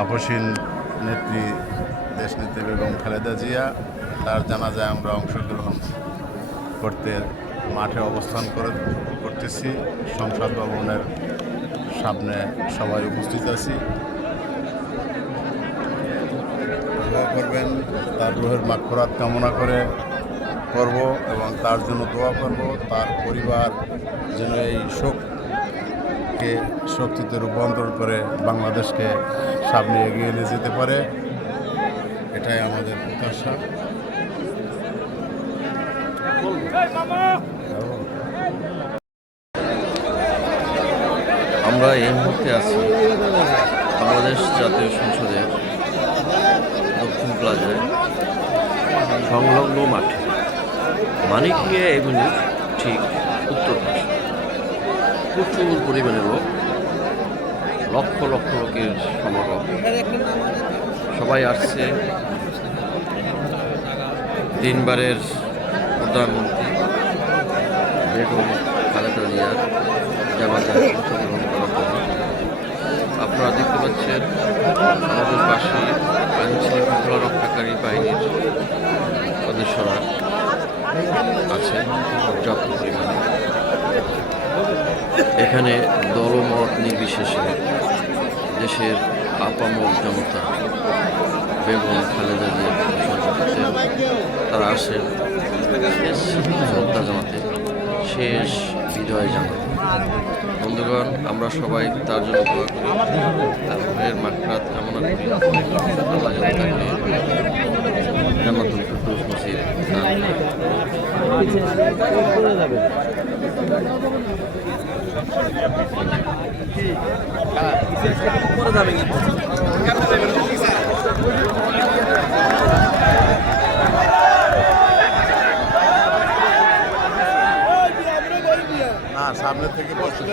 আপসীন নেত্রী দেশ দেশনেত্রী বেগম খালেদা জিয়া, তার জানাজায় আমরা অংশগ্রহণ করতে মাঠে অবস্থান করে করতেছি। সংসদ ভবনের সামনে সবাই উপস্থিত আছি। দোয়া করবেন, তার রুহের মাক্ষরাত কামনা করে করব এবং তার জন্য দোয়া করব। তার পরিবার যেন এই শোককে শক্তিতে রূপান্তর করে বাংলাদেশকে সামনে এগিয়ে নিয়ে যেতে পারে, এটাই আমাদের প্রত্যাশা। আমরা এই মুহূর্তে আছি বাংলাদেশ জাতীয় সংসদের দক্ষিণ প্লাজায় সংলগ্ন মাঠে। মানিকিয়া এভিনিউর ঠিক উত্তর। প্রচুর পরিমাণে লোক। লক্ষ লক্ষ লোকের সমাগম। সবাই আসছে। তিনবারের প্রধানমন্ত্রী বেগম খালেদা জিয়ার জামাতে আপনারা দেখতে পাচ্ছেন, আমাদের পাশে আইন শৃঙ্খলা রক্ষাকারী বাহিনীর সদস্যরা আছে পর্যাপ্ত পরিমাণে। এখানে দলমত নির্বিশেষে দেশের আপামর জনতা, বেগম খালেদা প্রতি তারা আসেন শ্রদ্ধা জানাতে, শেষ বিজয় জানাতে। বন্ধুগণ, আমরা সবাই তার জন্য দোয়া করি। তার রুহের মাকরাত কামনা না সামনে থেকে বসতে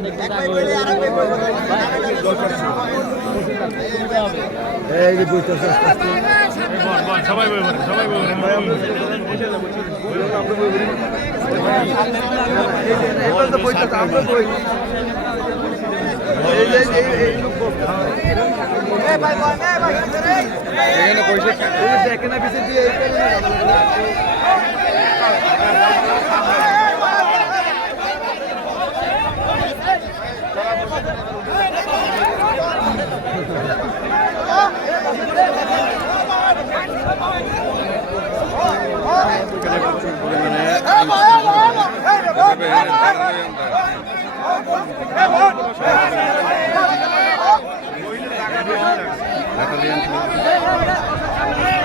এখানে যে কোনো একজন বসলে আমার জন্য সুবিধা হয় একজন বসে Thank you.